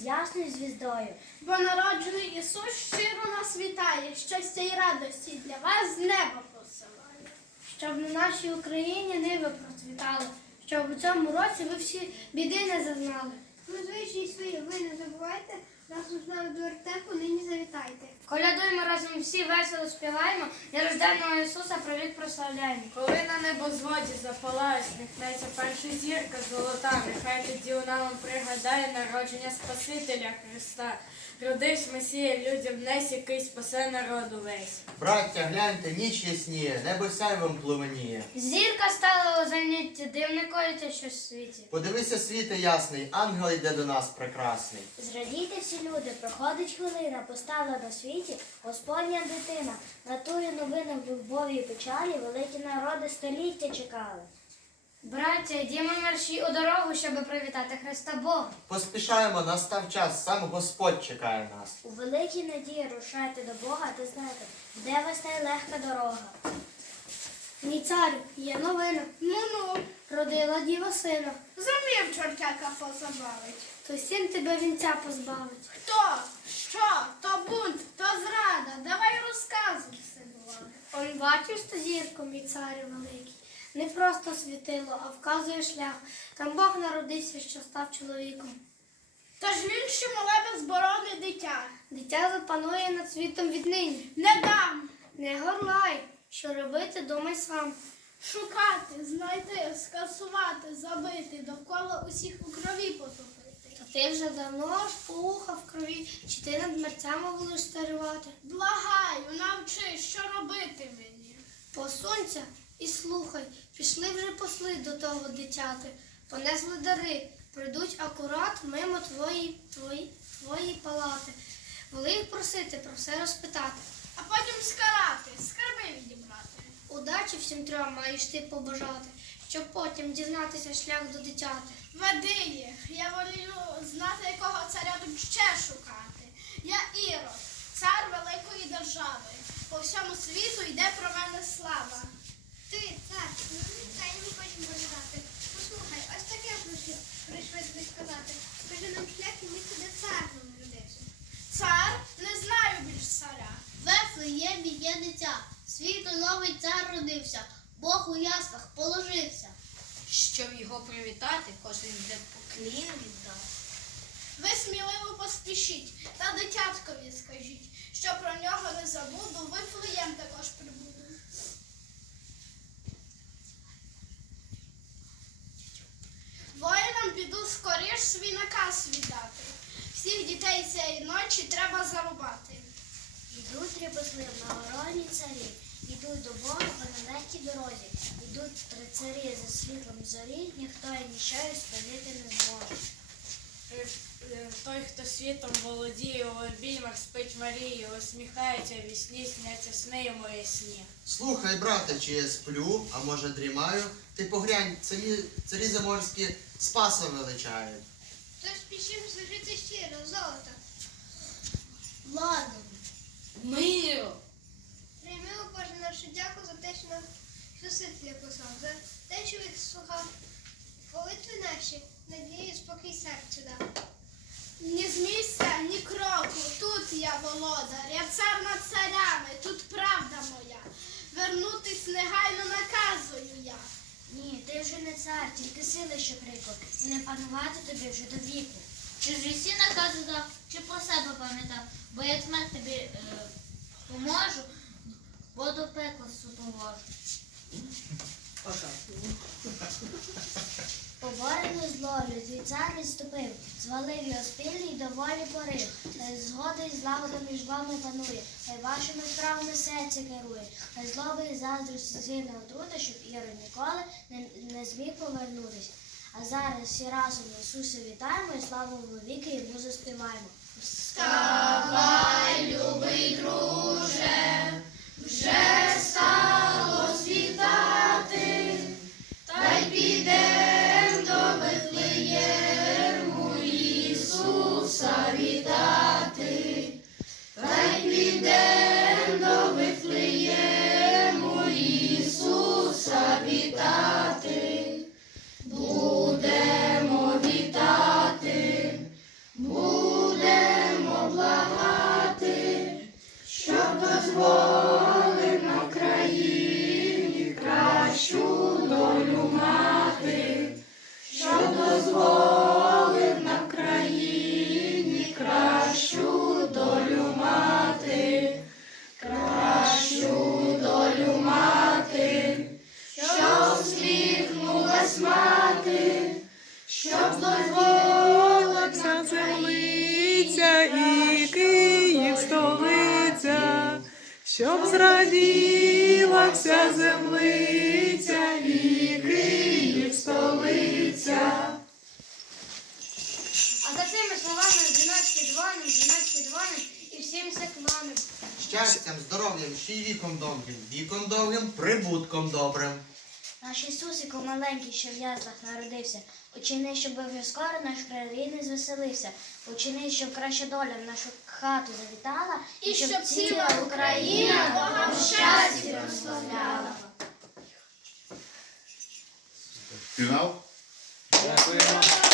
з ясною звіздою. Бо народжений Ісус щиро нас вітає, щастя і радості для вас з неба посилає. Щоб на нашій Україні ниви процвітали, щоб у цьому році ви всі біди не зазнали. Звичай свої, ви не забувайте, разом з нами до вертепу нині завітайте. Колядуємо разом всі весело співаємо, нерожденного Ісуса привіт прославляємо. Коли на небозводі запалає, сміхнеться перша зірка золота, нехай тоді у нам пригадає народження Спасителя Христа. Родився Месія людям днес, який спасе народу весь. Браття, гляньте, ніч ясніє, небо сяйвом пломеніє. Зірка стала у зеніті, дивне коїться щось в світі. Подивися, світе ясний, ангел йде до нас прекрасний. Зрадійте всі люди, проходить хвилина, постала на світі Господня дитина. На тую новину в любові і печалі великі народи століття чекали. Браття, йдімо мерші у дорогу, щоб привітати Христа Бога. Pоспішаємо, настав час, сам Господь чекає нас. У великій надії рушайте до Бога, та знайте, де вас найлегка дорога. Мій царю, є новина. Ну-ну, Родила діва сина, зумів чортяка позабавить. то сім тебе вінця позбавить. Хто? Що? То бунт, то зрада. Давай розказуй все було. Он бачиш ту зірку, мій царю великий. Не просто світило, а вказує шлях. Там Бог народився, що став чоловіком. Тож він ще мале безборонне дитя. Дитя запанує над світом віднині. Не дам Не горлай, що робити, думай сам. шукати, знайти, скасувати, забити, довкола усіх у крові потопити. Та ти вже давно ж поуха в крові, чи ти над мерцями будеш старувати? Благаю, навчи, що робити мені. Посунься і слухай, пішли вже посли до того дитяти, понесли дари, прийдуть акурат мимо твої, твої, твої палати. Були їх просити, про все розпитати. А потім скарати, скарби відібрати. Удачі всім трьом маєш ти побажати, щоб потім дізнатися шлях до дитяти. Веди їх, я волію знати, якого царя тут ще шукати. Я Ірод, цар великої держави. По всьому світу йде про мене слава. Ти, цар, ну та й ми хочемо виглядати. Послухай, ось таке прийшли, прийшли тобі сказати. Скажи нам шлях, і ми туди цар нам родився. Цар не знаю більш царя. Вефлеємі є дитя, світу новий цар родився, Бог у яслах положився. Щоб його привітати, кожен де поклін віддав. Ви сміливо поспішіть та дитяткові скажіть, що про нього не забуду, ви флеєм також прибуду. Воїнам піду скоріш свій наказ віддати. Всіх дітей цієї ночі треба зарубати. Ідуть три посли в нагороді царі, ідуть до Бога по нелегкій дорозі. Ідуть три царі за світлом зорі, ніхто і ніщо їх спинити не зможе. Е, е, Той, хто світом володіє, у обіймах спить Марії, усміхається в сні, сняться сни йому ясні. Слухай, брате, чи я сплю, а може дрімаю, ти поглянь, царі, царі заморські спаса величають. Тож спішимо служити щиро, золото. Ладно, миру. Прийми у Боже нашу дяку за те, що нам Спасителя послав, за те, що слухав. Молитви наші, надію, спокій серцю дав. Ні з місця, ні кроку, тут я володар, я цар над царями, тут правда моя. Вернутись негайно наказую я. Ні, ти вже не цар, тільки сили ще приклад, і не панувати тобі вже до віку. Чи ж всі накази дав, чи про себе пам'ятав, бо як смерть тобі е, поможу, бо до пекла суповожу. Поборений злою, твій цар відступив, звалив його спільний доволі порив. Згода і злагода між вами панує, хай вашими справами серце керує, хай злоби і заздрості згине отруда, щоб Ірод ніколи не, не зміг повернутись. А зараз всі разом Ісуса вітаємо і славу віки йому заспіваємо. Вставай, любий друже, вже мати, що дозволив на країні кращу долю мати, кращу долю мати, що всміхнулась мати, щоб дозволив на і Київ столиця, щоб зраділася землі. Щастям, здоров'ям, ще й віком довгим, віком довгим, прибутком добрим. Наш Ісусико маленький, що в яслах народився. Учини, щоб вже скоро наш край рідний звеселився. Учини, щоб краща доля в нашу хату завітала, І щоб ціла Україна Бога в щасті прославляла. Фінал? Молодці!